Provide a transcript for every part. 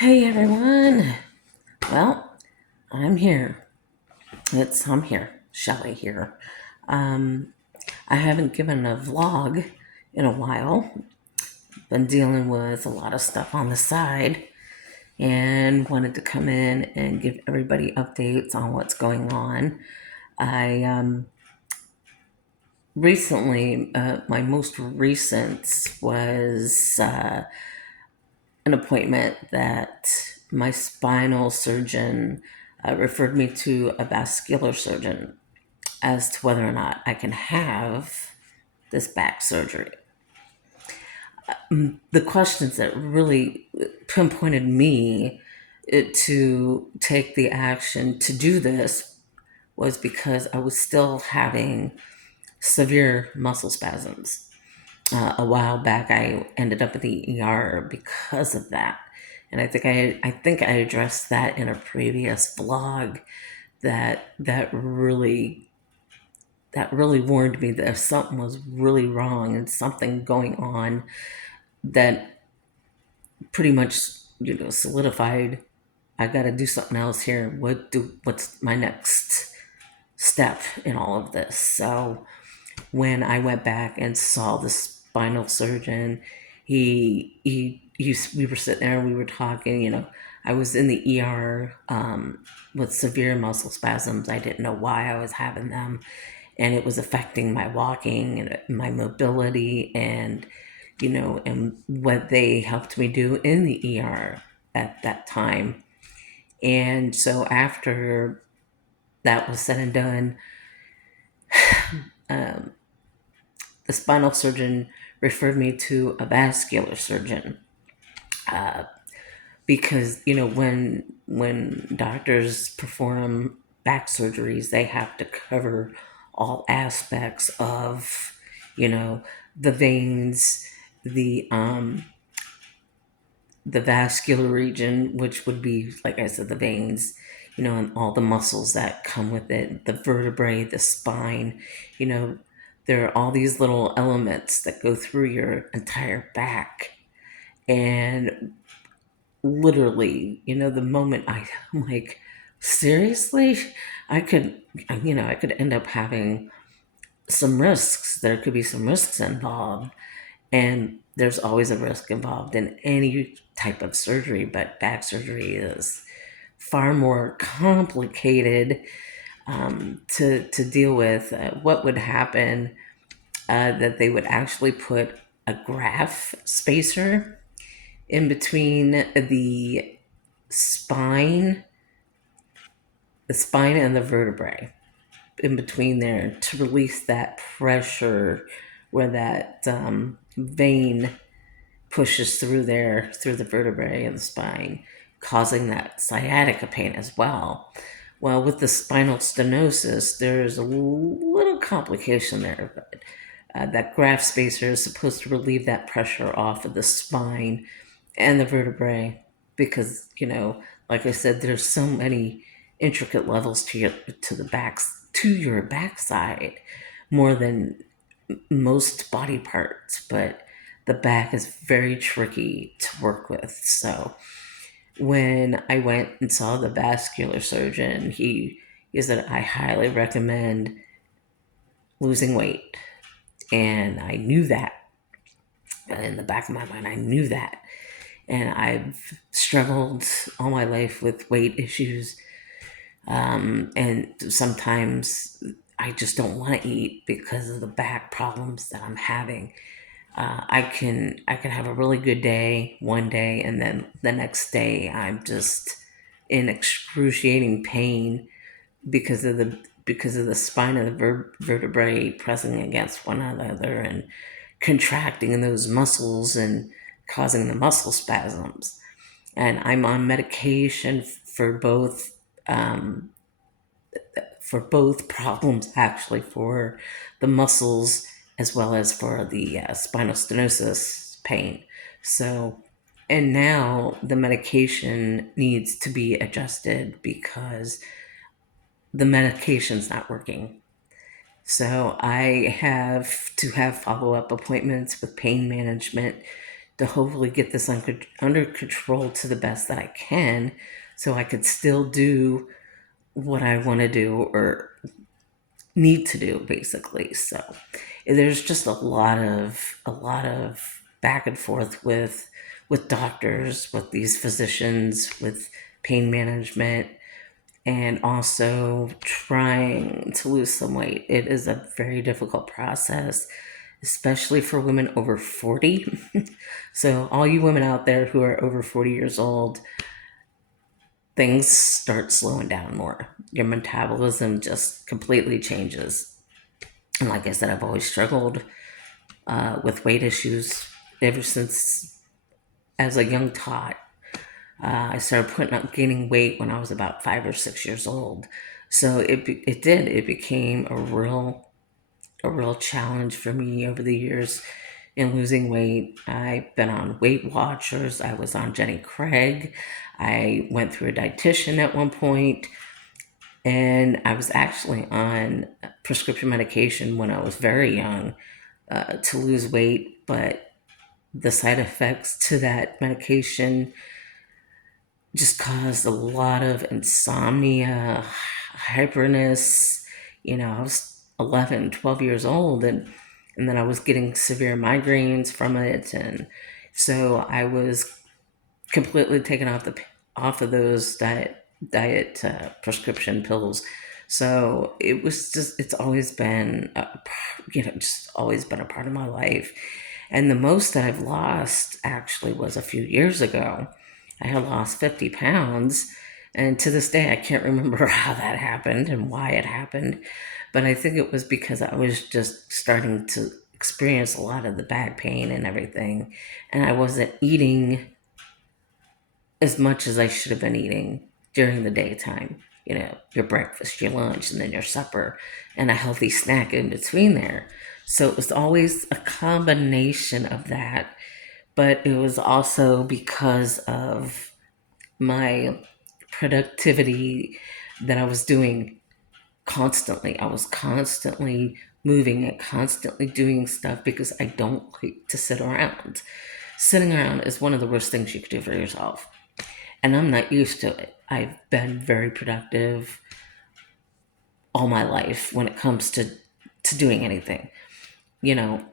Hey everyone. Well, I'm here. I'm here. Shelley here. Um, I haven't given a vlog in a while. Been dealing with a lot of stuff on the side and wanted to come in and give everybody updates on what's going on. I recently, my most recent was an appointment that my spinal surgeon referred me to a vascular surgeon as to whether or not I can have this back surgery. The questions that really pinpointed me to take the action to do this was because I was still having severe muscle spasms. A while back, I ended up at the ER because of that, and I think I addressed that in a previous vlog. That really warned me that if something was really wrong and something going on, that pretty much solidified. I got to do something else here. What's my next step in all of this? So when I went back and saw the spinal surgeon, we were sitting there, we were talking. I was in the ER with severe muscle spasms. I didn't know why I was having them, and it was affecting my walking and my mobility, and what they helped me do in the ER at that time. And so after that was said and done, um, the spinal surgeon referred me to a vascular surgeon, uh, because when doctors perform back surgeries, they have to cover all aspects of you know the veins, the the vascular region, which would be, like I said, the veins, and all the muscles that come with it, the vertebrae, the spine. You know, there are all these little elements that go through your entire back. And literally, the moment I'm like, seriously, I could, I could end up having some risks. There could be some risks involved, and there's always a risk involved in any type of surgery, but back surgery is far more complicated to deal with. What would happen, that they would actually put a graft spacer in between spine, the spine and the vertebrae, in between there, to release that pressure where that vein pushes through there, through the vertebrae of the spine, causing that sciatica pain as well. Well, with the spinal stenosis, there's a little complication there, but that graft spacer is supposed to relieve that pressure off of the spine and the vertebrae, because, like I said, there's so many intricate levels to your backside, more than most body parts, but the back is very tricky to work with. So when I went and saw the vascular surgeon, he said, I highly recommend losing weight. And I knew that. In the back of my mind, I knew that. And I've struggled all my life with weight issues. And sometimes I just don't want to eat because of the back problems that I'm having. I can have a really good day one day, and then the next day I'm just in excruciating pain because of the spine of the vertebrae pressing against one another and contracting in those muscles and causing the muscle spasms. And I'm on medication um, for both problems, actually, for the muscles as well as for the spinal stenosis pain. So, and now the medication needs to be adjusted because the medication's not working. So I have to have follow up appointments with pain management to hopefully get this under control to the best that I can, so I could still do what I want to do or need to do, basically. So there's just a lot of back and forth with doctors, with these physicians, with pain management, and also trying to lose some weight. It is a very difficult process, especially for women over 40. So, all you women out there who are over 40 years old, things start slowing down more. Your metabolism just completely changes. And like I said, I've always struggled with weight issues ever since as a young tot. I started gaining weight when I was about 5 or 6 years old. So it became a real challenge for me over the years in losing weight. I've been on Weight Watchers. I was on Jenny Craig. I went through a dietitian at one point, and I was actually on prescription medication when I was very young to lose weight, but the side effects to that medication just caused a lot of insomnia, hyperness. I was 11, 12 years old, and then I was getting severe migraines from it. And so I was completely taken off of those diet prescription pills. So it's always been just always been a part of my life. And the most that I've lost actually was a few years ago. I had lost 50 pounds, and to this day I can't remember how that happened and why it happened, but I think it was because I was just starting to experience a lot of the back pain and everything, and I wasn't eating as much as I should have been eating during the daytime. Your breakfast, your lunch, and then your supper, and a healthy snack in between there. So it was always a combination of that, but it was also because of my productivity that I was doing constantly. I was constantly moving and constantly doing stuff because I don't like to sit around. Sitting around is one of the worst things you could do for yourself, and I'm not used to it. I've been very productive all my life when it comes to doing anything. You know,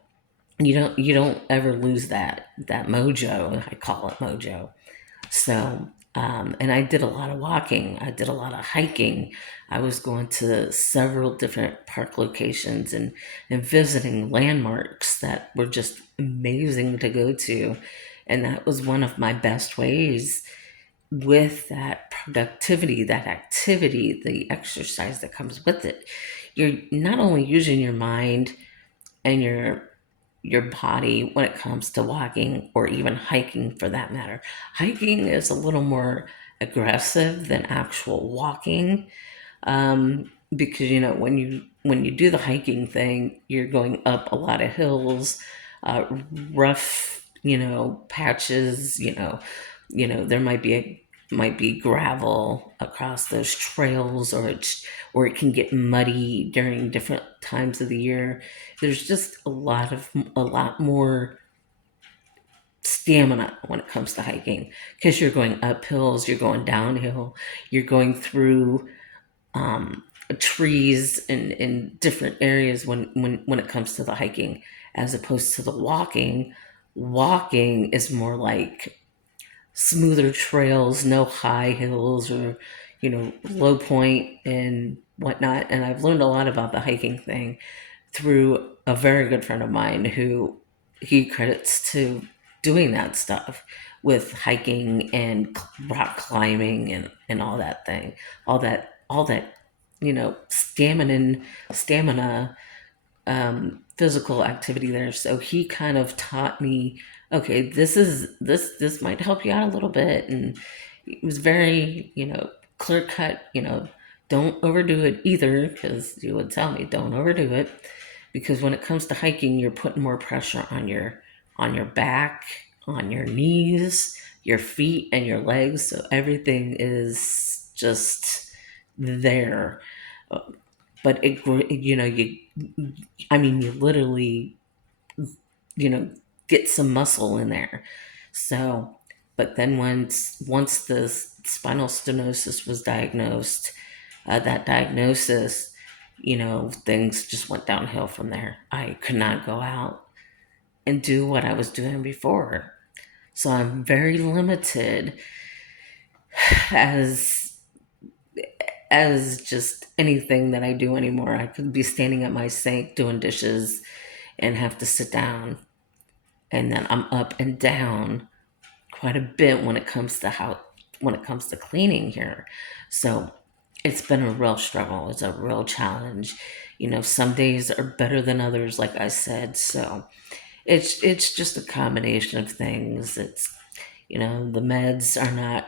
you don't ever lose that mojo. I call it mojo. So, and I did a lot of walking. I did a lot of hiking. I was going to several different park locations and visiting landmarks that were just amazing to go to. And that was one of my best ways with that productivity, that activity, the exercise that comes with it. You're not only using your mind and your body when it comes to walking or even hiking for that matter. Hiking is a little more aggressive than actual walking, because when you do the hiking thing, you're going up a lot of hills, uh, rough patches. There might be gravel across those trails, or it can get muddy during different times of the year. There's just a lot more stamina when it comes to hiking, because you're going up hills, you're going downhill, you're going through trees in different areas when it comes to the hiking, as opposed to the walking. Walking is more like smoother trails, no high hills or low point and whatnot. And I've learned a lot about the hiking thing through a very good friend of mine who he credits to doing that stuff with hiking and rock climbing and all that thing, all that stamina, physical activity there. So he kind of taught me, okay, this might help you out a little bit, and it was very clear cut. Don't overdo it either, because you would tell me don't overdo it, because when it comes to hiking, you're putting more pressure on your back, on your knees, your feet, and your legs. So everything is just there. But you literally, you know, get some muscle in there. So, but then once the spinal stenosis was diagnosed, that diagnosis, things just went downhill from there. I could not go out and do what I was doing before. So I'm very limited as just anything that I do anymore. I could be standing at my sink doing dishes and have to sit down, and then I'm up and down quite a bit when it comes to cleaning here. So it's been a real struggle. It's a real challenge. Some days are better than others, like I said. So it's just a combination of things. It's the meds are not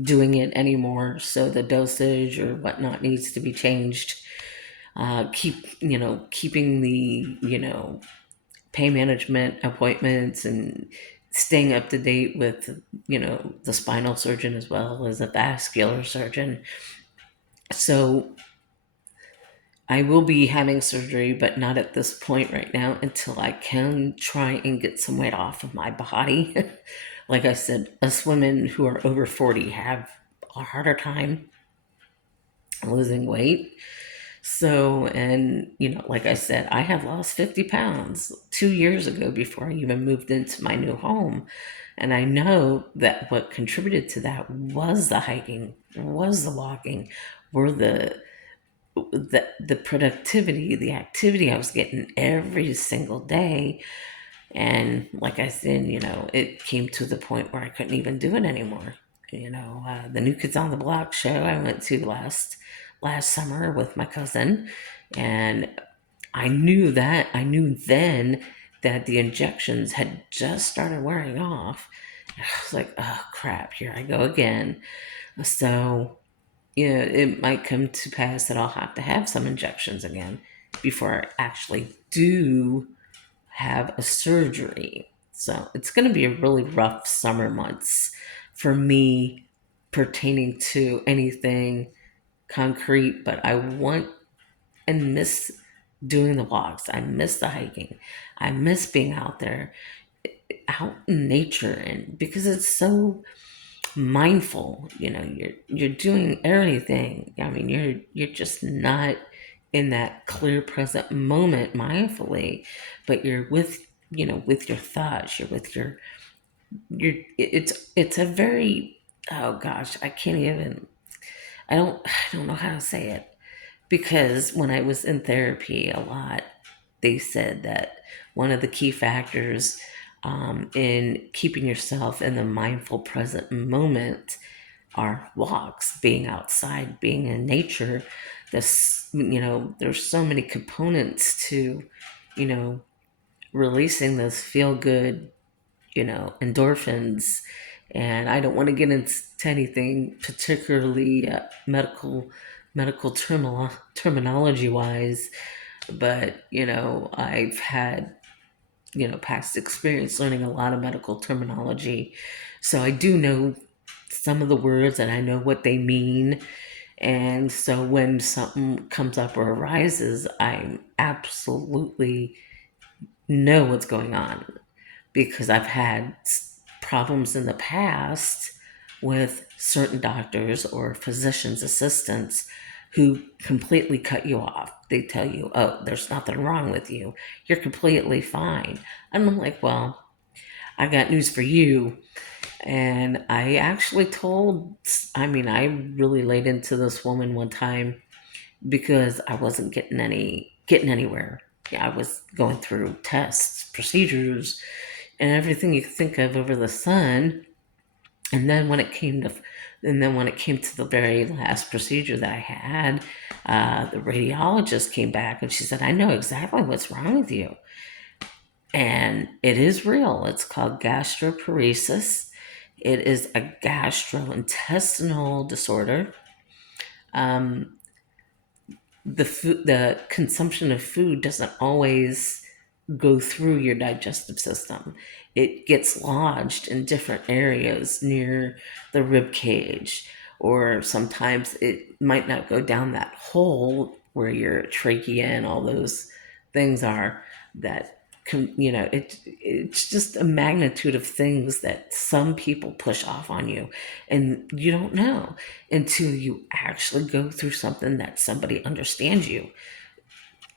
doing it anymore, so the dosage or whatnot needs to be changed. Keeping the pain management appointments and staying up to date with the spinal surgeon as well as a vascular surgeon. So I will be having surgery, but not at this point right now until I can try and get some weight off of my body. Like I said, us women who are over 40 have a harder time losing weight. So, and like I said, I have lost 50 pounds 2 years ago before I even moved into my new home. And I know that what contributed to that was the hiking, was the walking, were the productivity, the activity I was getting every single day. And like I said, it came to the point where I couldn't even do it anymore. The New Kids on the Block show I went to last summer with my cousin, and I knew then that the injections had just started wearing off. I was like, oh crap, here I go again. So it might come to pass that I'll have to have some injections again before I actually do have a surgery. So it's going to be a really rough summer months for me pertaining to anything concrete, but I want and miss doing the walks. I miss the hiking. I miss being out there, out in nature, and because it's so mindful, you're doing everything. I mean, you're just not in that clear present moment mindfully, but you're with your thoughts, you're with it's a very, oh gosh, I don't know how to say it, because when I was in therapy a lot, they said that one of the key factors in keeping yourself in the mindful present moment are walks, being outside, being in nature. There's so many components to, you know, releasing those feel good, endorphins. And I don't want to get into anything particularly medical terminology wise, but I've had past experience learning a lot of medical terminology, so I do know some of the words and I know what they mean. And so when something comes up or arises, I absolutely know what's going on, because I've had problems in the past with certain doctors or physician's assistants who completely cut you off. They tell you, oh, there's nothing wrong with you. You're completely fine. And I'm like, well, I got news for you. And I actually I really laid into this woman one time because I wasn't getting anywhere. Yeah, I was going through tests, procedures, and everything you could think of over the sun. And then when it came to, the very last procedure that I had, the radiologist came back and she said, "I know exactly what's wrong with you, and it is real. It's called gastroparesis. It is a gastrointestinal disorder. Um, the consumption of food doesn't always go through your digestive system. It gets lodged in different areas near the rib cage, or sometimes it might not go down that hole where your trachea and all those things are, that it's just a magnitude of things that some people push off on you, and you don't know until you actually go through something that somebody understands you.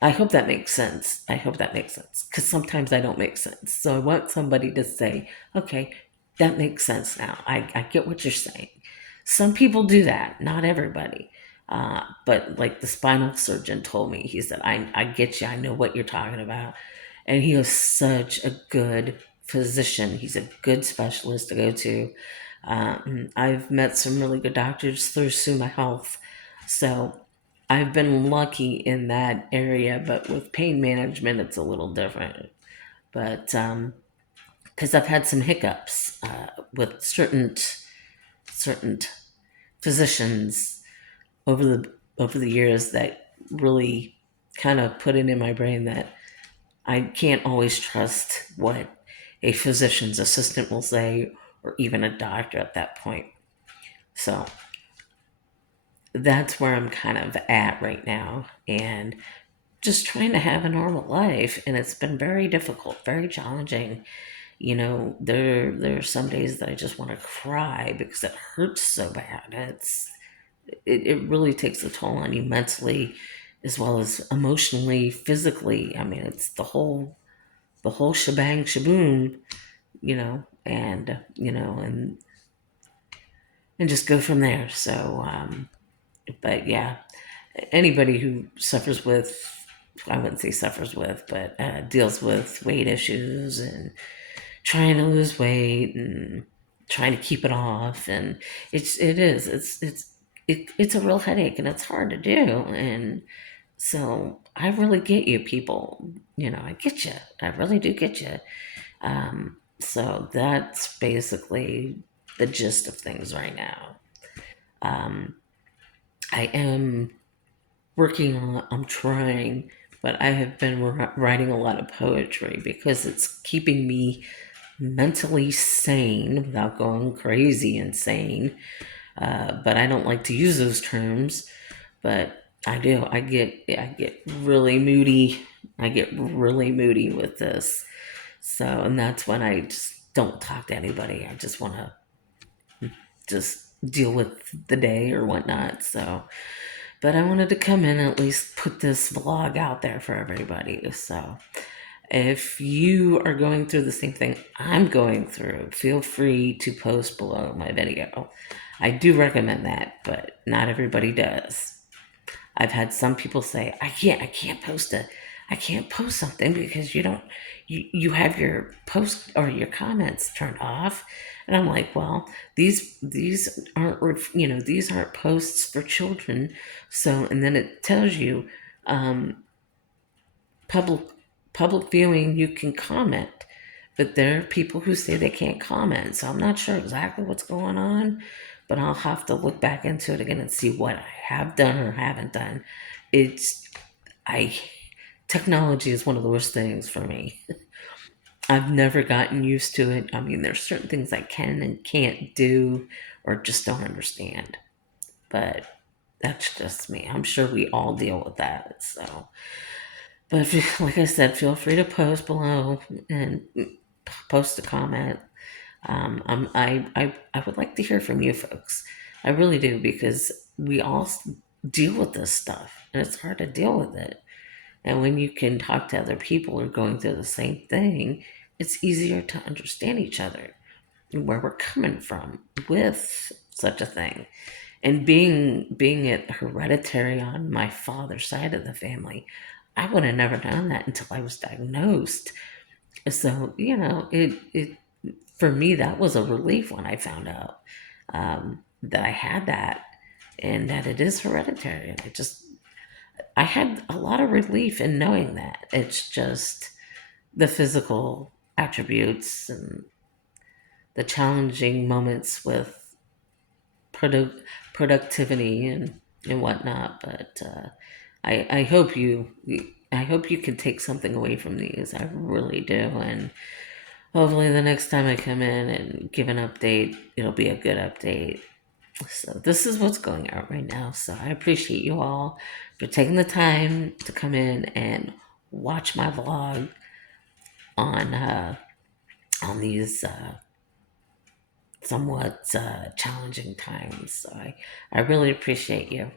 I hope that makes sense. I hope that makes sense, because sometimes I don't make sense. So I want somebody to say, okay, that makes sense now. I get what you're saying. Some people do that, not everybody. But like the spinal surgeon told me, he said, I get you. I know what you're talking about. And he is such a good physician. He's a good specialist to go to. I've met some really good doctors through Suma Health. So I've been lucky in that area, but with pain management, it's a little different. But because I've had some hiccups with certain physicians over the years that really kind of put it in my brain that I can't always trust what a physician's assistant will say or even a doctor at that point. So that's where I'm kind of at right now. And just trying to have a normal life, and it's been very difficult, very challenging. There are some days that I just want to cry because it hurts so bad. It really takes a toll on you mentally as well as emotionally, physically. I mean, it's the whole shebang shaboom, and just go from there. So but yeah, anybody who suffers with, I wouldn't say suffers with, but deals with weight issues and trying to lose weight and trying to keep it off, and it's a real headache, and it's hard to do. And so I really get you, people. I get you. I really do get you. So that's basically the gist of things right now. Um, I am working on, I'm trying, but I have been writing a lot of poetry because it's keeping me mentally sane without going crazy insane. But I don't like to use those terms, but I do. I get really moody. I get really moody with this. So, and that's when I just don't talk to anybody. I just want to just deal with the day or whatnot. So, but I wanted to come in and at least put this vlog out there for everybody. So, if you are going through the same thing I'm going through, feel free to post below my video. I do recommend that, but not everybody does. I've had some people say, I can't post something because you have your post or your comments turned off. And I'm like, well, these these aren't posts for children. So, and then it tells you, um, public public viewing, you can comment, but there are people who say they can't comment. So I'm not sure exactly what's going on, but I'll have to look back into it again and see what I have done or haven't done. It's I Technology is one of the worst things for me. I've never gotten used to it. I mean, there's certain things I can and can't do or just don't understand. But that's just me. I'm sure we all deal with that. So, but like I said, feel free to post below and post a comment. I would like to hear from you folks. I really do, because we all deal with this stuff and it's hard to deal with it. And when you can talk to other people who are going through the same thing, it's easier to understand each other and where we're coming from with such a thing. And being it hereditary on my father's side of the family, I would have never known that until I was diagnosed. So, it for me, that was a relief when I found out that I had that and that it is hereditary. And I had a lot of relief in knowing that. It's just the physical attributes and the challenging moments with produ- productivity and whatnot. But I hope I hope you can take something away from these. I really do. And hopefully the next time I come in and give an update, it'll be a good update. So this is what's going on right now. So I appreciate you all for taking the time to come in and watch my vlog. on these somewhat challenging times. So I really appreciate you.